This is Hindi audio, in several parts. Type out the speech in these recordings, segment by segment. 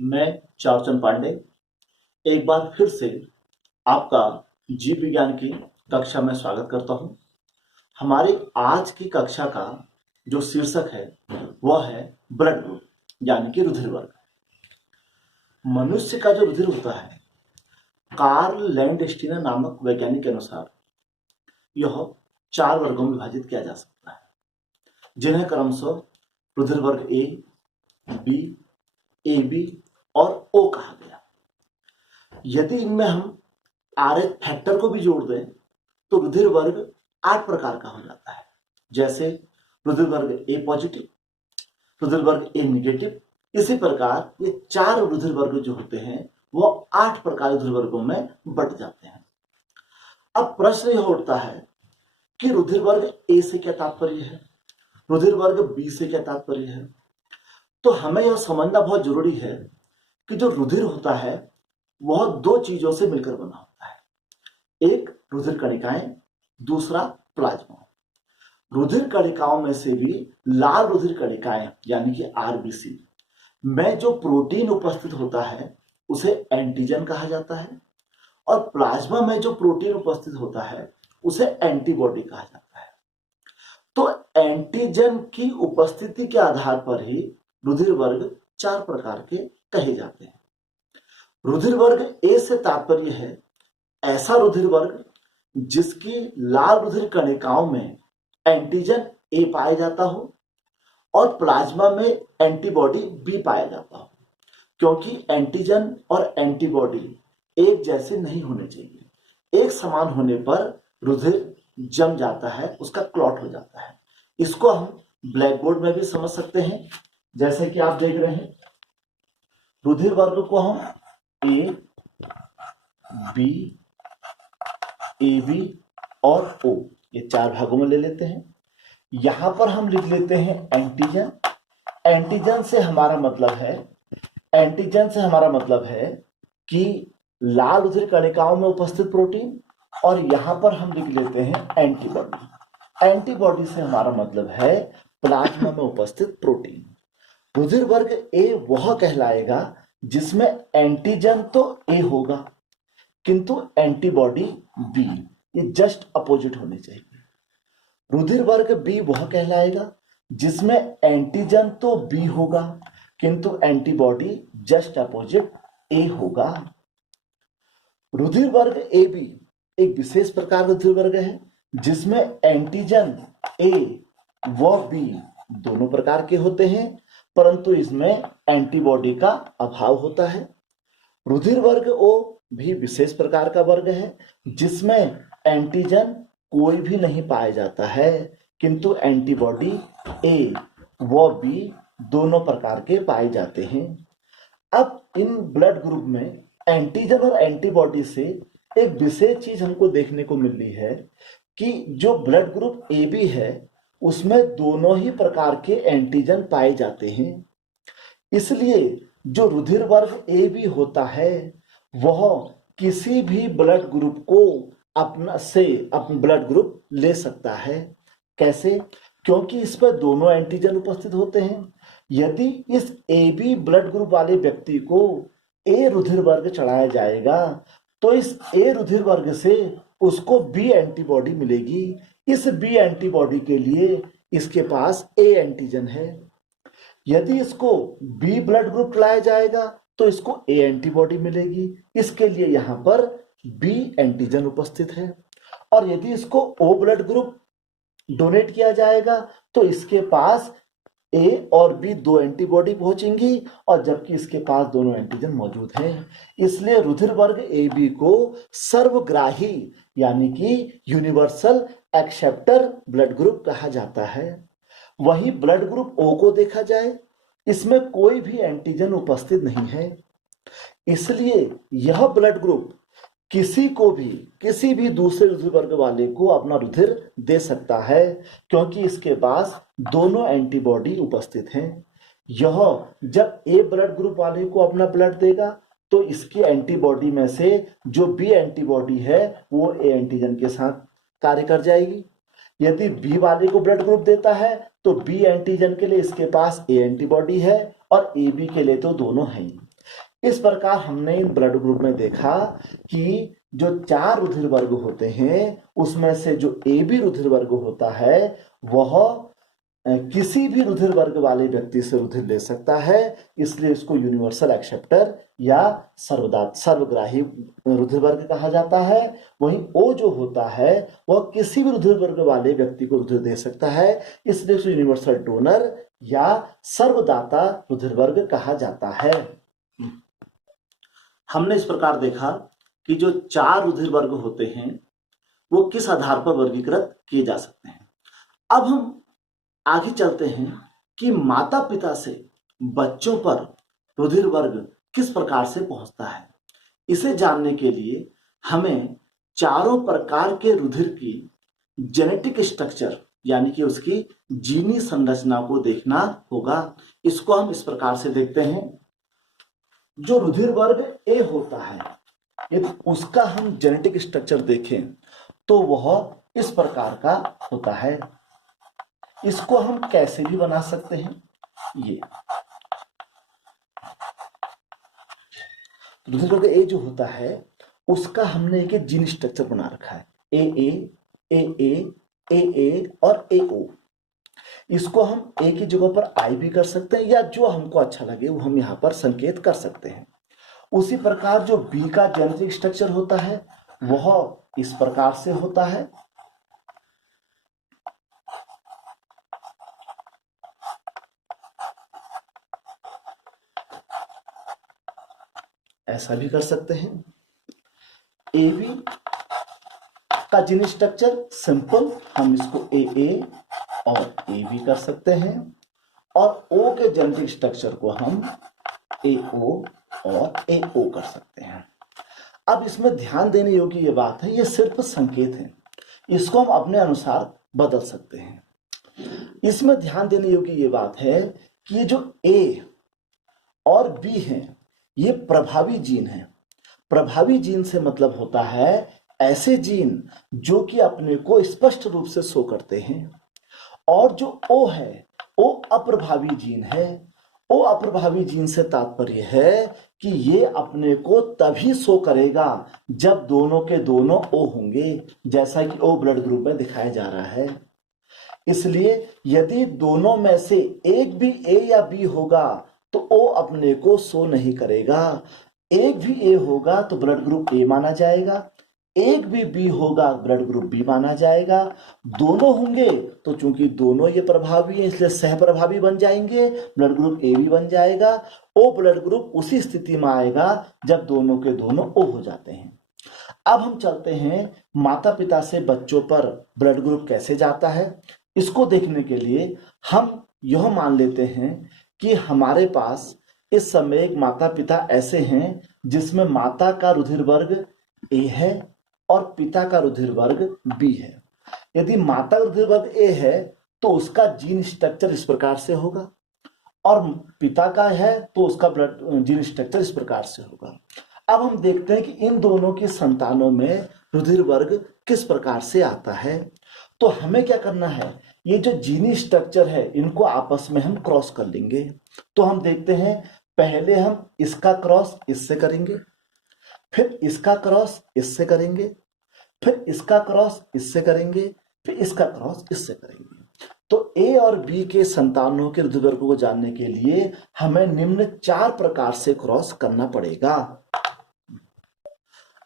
मैं चारुचंद पांडे एक बार फिर से आपका जीव विज्ञान की कक्षा में स्वागत करता हूं। हमारी आज की कक्षा का जो शीर्षक है वह है ब्लड ग्रुप यानी कि रुधिर वर्ग। मनुष्य का जो रुधिर होता है, कार्ल लैंडस्टीनर नामक वैज्ञानिक के अनुसार यह 4 वर्गों में विभाजित किया जा सकता है, जिन्हें क्रमशः रुधिर वर्ग ए, बी, ए बी और ओ कहा गया। यदि इनमें हम RH फैक्टर को भी जोड़ दें तो रुधिर वर्ग 8 प्रकार का हो जाता है, जैसे रुधिर वर्ग ए पॉजिटिव, रुधिर वर्ग ए निगेटिव। इसी प्रकार ये 4 रुधिर वर्ग जो होते हैं वो 8 प्रकार रुधिर वर्गों में बंट जाते हैं। अब प्रश्न यह उठता है कि रुधिर वर्ग ए से क्या तात्पर्य है, रुधिर वर्ग बी से क्या तात्पर्य है। तो हमें यह समझना बहुत जरूरी है कि जो रुधिर होता है वह 2 चीजों से मिलकर बना होता है, एक रुधिर कणिकाएं, दूसरा प्लाज्मा। रुधिर कणिकाओं में से भी लाल रुधिर कणिकाएं यानी कि RBC में जो प्रोटीन उपस्थित होता है उसे एंटीजन कहा जाता है, और प्लाज्मा में जो प्रोटीन उपस्थित होता है उसे एंटीबॉडी कहा जाता है। तो एंटीजन की उपस्थिति के आधार पर ही रुधिर वर्ग 4 प्रकार के कहे जाते हैं। रुधिर वर्ग ए से तात्पर्य है ऐसा रुधिर वर्ग जिसकी लाल रुधिर कणिकाओं में एंटीजन ए पाया जाता हो और प्लाज्मा में एंटीबॉडी बी पाया जाता हो, क्योंकि एंटीजन और एंटीबॉडी एक जैसे नहीं होने चाहिए। एक समान होने पर रुधिर जम जाता है, उसका क्लॉट हो जाता है। इसको हम ब्लैक बोर्ड में भी समझ सकते हैं, जैसे कि आप देख रहे हैं। रुधिर वर्ग को हम ए बी, ए बी और ओ ये 4 भागों में ले लेते हैं। यहां पर हम लिख लेते हैं एंटीजन। एंटीजन से हमारा मतलब है कि लाल रुधिर कणिकाओं में उपस्थित प्रोटीन, और यहां पर हम लिख लेते हैं एंटीबॉडी। एंटीबॉडी से हमारा मतलब है प्लाज्मा में उपस्थित प्रोटीन। रुधिर वर्ग ए वह कहलाएगा जिसमें एंटीजन तो ए होगा किंतु एंटीबॉडी बी, ये जस्ट अपोजिट होनी चाहिए। रुधिर वर्ग बी वह कहलाएगा जिसमें एंटीजन तो बी होगा किंतु एंटीबॉडी जस्ट अपोजिट ए होगा। रुधिर वर्ग ए बी एक विशेष प्रकार का रुधिर वर्ग है जिसमें एंटीजन ए व बी दोनों प्रकार के होते हैं, परंतु इसमें एंटीबॉडी का अभाव होता है। रुधिर वर्ग ओ भी विशेष प्रकार का वर्ग है जिसमें एंटीजन कोई भी नहीं पाया जाता है किंतु एंटीबॉडी ए व बी दोनों प्रकार के पाए जाते हैं। अब इन ब्लड ग्रुप में एंटीजन और एंटीबॉडी से एक विशेष चीज हमको देखने को मिल रही है कि जो ब्लड ग्रुप ए बी है उसमें दोनों ही प्रकार के एंटीजन पाए जाते हैं। इसलिए जो रुधिर वर्ग ए बी होता है वह किसी भी ब्लड ग्रुप को अपना ब्लड ग्रुप ले सकता है। कैसे? क्योंकि इस पर दोनों एंटीजन उपस्थित होते हैं। यदि इस ए बी ब्लड ग्रुप वाले व्यक्ति को ए रुधिर वर्ग चढ़ाया जाएगा तो इस ए रुधिर वर्ग से उसको बी एंटीबॉडी मिलेगी। इस बी एंटीबॉडी के लिए इसके पास ए एंटीजन है। यदि इसको बी ब्लड ग्रुप चढ़ाया जाएगा तो इसको ए एंटीबॉडी मिलेगी, इसके लिए यहां पर बी एंटीजन उपस्थित है। और यदि इसको ओ ब्लड ग्रुप डोनेट किया जाएगा तो इसके पास ए और बी 2 एंटीबॉडी पहुंचेंगी, और जबकि इसके पास दोनों एंटीजन मौजूद हैं। इसलिए रुधिर वर्ग ए बी को सर्वग्राही यानी कि यूनिवर्सल एक्सेप्टर ब्लड ग्रुप कहा जाता है। वही ब्लड ग्रुप ओ को देखा जाए, इसमें कोई भी एंटीजन उपस्थित नहीं है, इसलिए यह ब्लड ग्रुप किसी भी दूसरे रुधिर वर्ग वाले को अपना रुधिर दे सकता है, क्योंकि इसके पास दोनों एंटीबॉडी उपस्थित हैं। यह जब ए ब्लड ग्रुप वाले को अपना ब्लड देगा तो इसकी एंटीबॉडी में से जो बी एंटीबॉडी है वो ए एंटीजन के साथ कार्य कर जाएगी। यदि बी वाले को ब्लड ग्रुप देता है तो बी एंटीजन के लिए इसके पास ए एंटीबॉडी है और ए बी के लिए तो दोनों हैं। इस प्रकार हमने इन ब्लड ग्रुप में देखा कि जो 4 रुधिर वर्ग होते हैं उसमें से जो ए बी रुधिर वर्ग होता है वह किसी भी रुधिर वर्ग वाले व्यक्ति से रुधिर ले सकता है, इसलिए इसको यूनिवर्सल एक्सेप्टर या सर्वग्राही रुधिर वर्ग कहा जाता है। वहीं ओ जो होता है वह किसी भी रुधिर वर्ग वाले व्यक्ति को रुधिर दे सकता है, इसलिए इसको यूनिवर्सल डोनर या सर्वदाता रुधिर वर्ग कहा जाता है। हमने इस प्रकार देखा कि जो 4 रुधिर वर्ग होते हैं वो किस आधार पर वर्गीकृत किए जा सकते हैं। अब हम आगे चलते हैं कि माता पिता से बच्चों पर रुधिर वर्ग किस प्रकार से पहुंचता है। इसे जानने के लिए हमें चारों प्रकार के रुधिर की जेनेटिक स्ट्रक्चर यानी कि उसकी जीनी संरचना को देखना होगा। इसको हम इस प्रकार से देखते हैं। जो रुधिर वर्ग ए होता है यदि उसका हम जेनेटिक स्ट्रक्चर देखें तो वह इस प्रकार का होता है। इसको हम कैसे भी बना सकते हैं। ये रुधिर वर्ग ए जो होता है उसका हमने एक जीन स्ट्रक्चर बना रखा है, ए और AO। इसको हम ए की जगह पर आई भी कर सकते हैं या जो हमको अच्छा लगे वो हम यहाँ पर संकेत कर सकते हैं। उसी प्रकार जो बी का जेनेटिक स्ट्रक्चर होता है वह इस प्रकार से होता है। ऐसा भी कर सकते हैं। AB का जीन स्ट्रक्चर सिंपल, हम इसको AA और AB कर सकते हैं और O के जेनेटिक स्ट्रक्चर को हम AO और AO कर सकते हैं। अब इसमें ध्यान देने योग्य ये बात है, ये सिर्फ संकेत है, इसको हम अपने अनुसार बदल सकते हैं। इसमें ध्यान देने योग्य ये बात है कि ये जो A और B है ये प्रभावी जीन है। प्रभावी जीन से मतलब होता है ऐसे जीन जो कि अपने को स्पष्ट रूप से शो करते हैं। और जो O है वो अप्रभावी जीन है। ओ अप्रभावी जीन से तात्पर्य है कि ये अपने को तभी शो करेगा जब दोनों के दोनों O होंगे, जैसा कि O ब्लड ग्रुप में दिखाया जा रहा है। इसलिए यदि दोनों में से एक भी A या B होगा तो O अपने को शो नहीं करेगा। एक भी A होगा तो ब्लड ग्रुप A माना जाएगा, एक भी B होगा ब्लड ग्रुप B माना जाएगा। दोनों होंगे तो चूंकि दोनों ये प्रभावी है इसलिए सह प्रभावी बन जाएंगे, ब्लड ग्रुप A भी बन जाएगा। O ब्लड ग्रुप उसी स्थिति में आएगा जब दोनों के दोनों O हो जाते हैं। अब हम चलते हैं माता पिता से बच्चों पर ब्लड ग्रुप कैसे जाता है। इसको देखने के लिए हम यह मान लेते हैं कि हमारे पास इस समय एक माता पिता ऐसे हैं जिसमें माता का रुधिर वर्ग A है और पिता का रुधिर वर्ग B है। यदि माता का रुधिर वर्ग A है तो उसका जीन स्ट्रक्चर इस प्रकार से होगा और पिता का है तो उसका ब्लड जीन स्ट्रक्चर इस प्रकार से होगा। अब हम देखते हैं कि इन दोनों की संतानों में रुधिर वर्ग किस प्रकार से आता है। तो हमें क्या करना है, ये जो जीनी स्ट्रक्चर है इनको आपस में हम क्रॉस कर लेंगे। तो हम देखते हैं पहले हम इसका क्रॉस इससे करेंगे, फिर इसका क्रॉस इससे करेंगे, फिर इसका क्रॉस इससे करेंगे, फिर इसका क्रॉस इससे करेंगे। तो A और B के संतानों के रुधिर वर्ग को जानने के लिए हमें निम्न 4 प्रकार से क्रॉस करना पड़ेगा।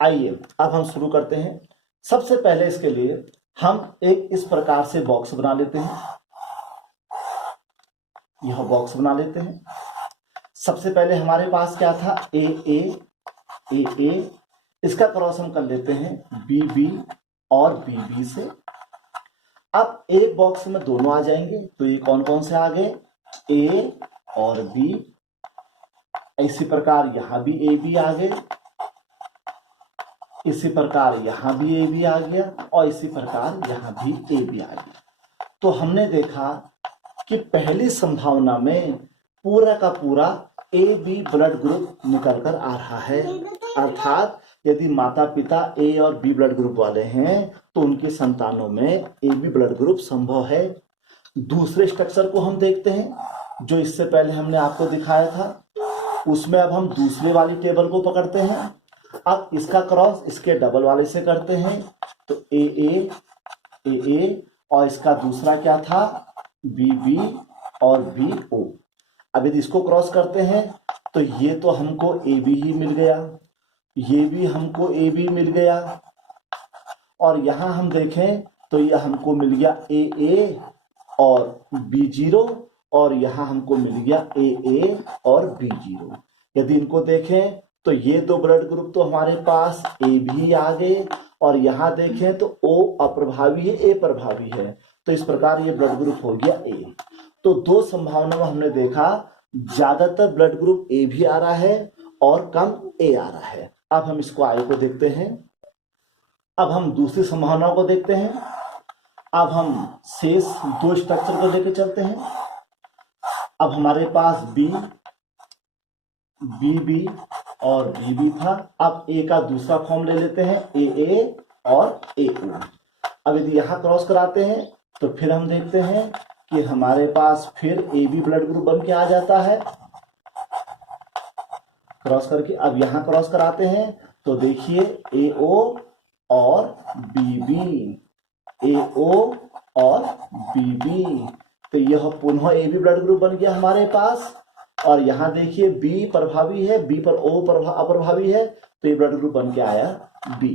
आइए अब हम शुरू करते हैं। सबसे पहले इसके लिए हम एक इस प्रकार से बॉक्स बना लेते हैं। यह बॉक्स बना लेते हैं। सबसे पहले हमारे पास क्या था, AA, इसका क्रॉस हम कर लेते हैं BB और BB से। अब एक बॉक्स में दोनों आ जाएंगे तो ये कौन कौन से आ गए, A और B। इसी प्रकार यहां भी AB आ गए, इसी प्रकार यहां भी AB आ गया और इसी प्रकार यहां भी AB आ गया। तो हमने देखा कि पहली संभावना में पूरा का पूरा AB ब्लड ग्रुप निकल कर आ रहा है, अर्थात यदि माता पिता A और B ब्लड ग्रुप वाले हैं तो उनकी संतानों में AB ब्लड ग्रुप संभव है। दूसरे स्ट्रक्चर को हम देखते हैं जो इससे पहले हमने आपको दिखाया था। उसमें अब हम दूसरे वाली टेबल को पकड़ते हैं। अब इसका क्रॉस इसके डबल वाले से करते हैं, तो ए और इसका दूसरा क्या था, बी और BO। अब यदि इसको क्रॉस करते हैं तो ये तो हमको AB ही मिल गया, ये भी हमको AB मिल गया, और यहां हम देखें तो ये हमको मिल गया AA और B0, और यहां हमको मिल गया AA और B0। यदि इनको देखें तो ये दो ब्लड ग्रुप तो हमारे पास AB आ गए, और यहां देखें तो O अप्रभावी है, A प्रभावी है, तो इस प्रकार ये ब्लड ग्रुप हो गया A। तो दो संभावना में हमने देखा ज्यादातर ब्लड ग्रुप A भी आ रहा है और कम A आ रहा है। अब हम इसको आगे को देखते हैं। अब हम दूसरी संभावनाओं को देखते हैं। अब हम शेष दो स्ट्रक्चर को लेकर चलते हैं। अब हमारे पास BB और BB था। अब A का दूसरा फॉर्म ले लेते हैं, AA और AO। अब यदि यहां क्रॉस कराते हैं तो फिर हम देखते हैं कि हमारे पास फिर AB ब्लड ग्रुप बन के आ जाता है क्रॉस करके। अब यहां क्रॉस कराते हैं तो देखिए AO और BB, AO और BB, तो यह पुनः AB ब्लड ग्रुप बन गया हमारे पास। और यहां देखिए B प्रभावी है, B पर O अप्रभावी है, तो ये ब्लड ग्रुप बन के आया B।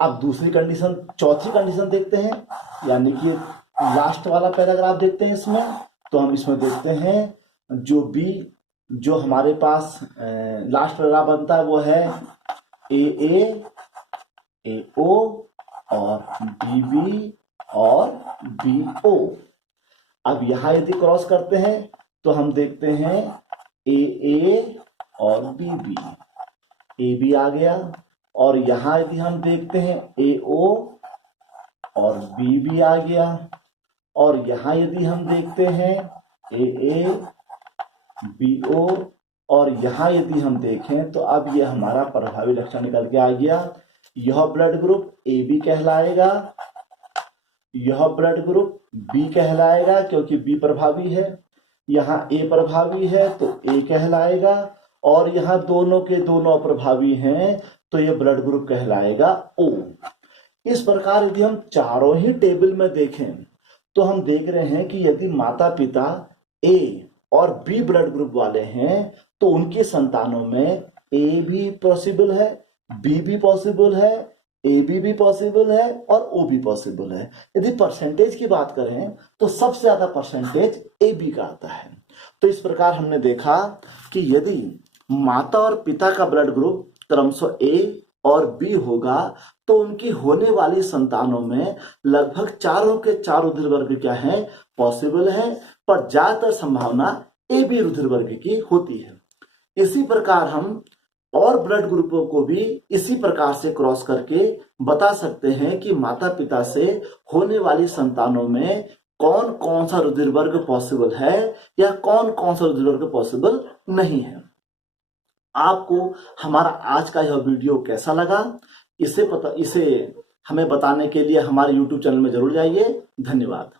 अब दूसरी कंडीशन, चौथी कंडीशन देखते हैं, यानी कि लास्ट वाला पैराग्राफ देखते हैं इसमें। तो हम इसमें देखते हैं जो हमारे पास लास्ट पैराग्राफ बनता है वो है AA, AO और BB और BO। अब यहां यदि क्रॉस करते हैं तो हम देखते हैं AA और BB, AB आ गया, और यहां यदि हम देखते हैं AO और BB आ गया, और यहां यदि हम देखते हैं AA, BO, और यहां यदि हम देखें तो अब यह हमारा प्रभावी लक्षण निकल के आ गया। यह ब्लड ग्रुप AB कहलाएगा, यह ब्लड ग्रुप B कहलाएगा क्योंकि B प्रभावी है, यहाँ A प्रभावी है तो A कहलाएगा, और यहाँ दोनों के दोनों अप्रभावी हैं तो यह ब्लड ग्रुप कहलाएगा O। इस प्रकार यदि हम चारों ही टेबल में देखें तो हम देख रहे हैं कि यदि माता पिता A और B ब्लड ग्रुप वाले हैं तो उनके संतानों में A भी पॉसिबल है, B भी पॉसिबल है, AB भी पॉसिबल है और O भी पॉसिबल है। यदि परसेंटेज की बात करें तो सबसे ज्यादा परसेंटेज AB का आता है। तो इस प्रकार हमने देखा कि यदि माता और पिता का ब्लड ग्रुप क्रमशः A और B होगा तो उनकी होने वाली संतानों में लगभग चारों के चार रुधिर वर्ग क्या है, पॉसिबल है, पर ज्यादातर संभावना AB रुधिर वर्ग की होती है। इसी प्रकार हम और ब्लड ग्रुपों को भी इसी प्रकार से क्रॉस करके बता सकते हैं कि माता पिता से होने वाली संतानों में कौन कौन सा रुधिर वर्ग पॉसिबल है या कौन कौन सा रुधिर वर्ग पॉसिबल नहीं है। आपको हमारा आज का यह वीडियो कैसा लगा, इसे हमें बताने के लिए हमारे YouTube चैनल में जरूर जाइए। धन्यवाद।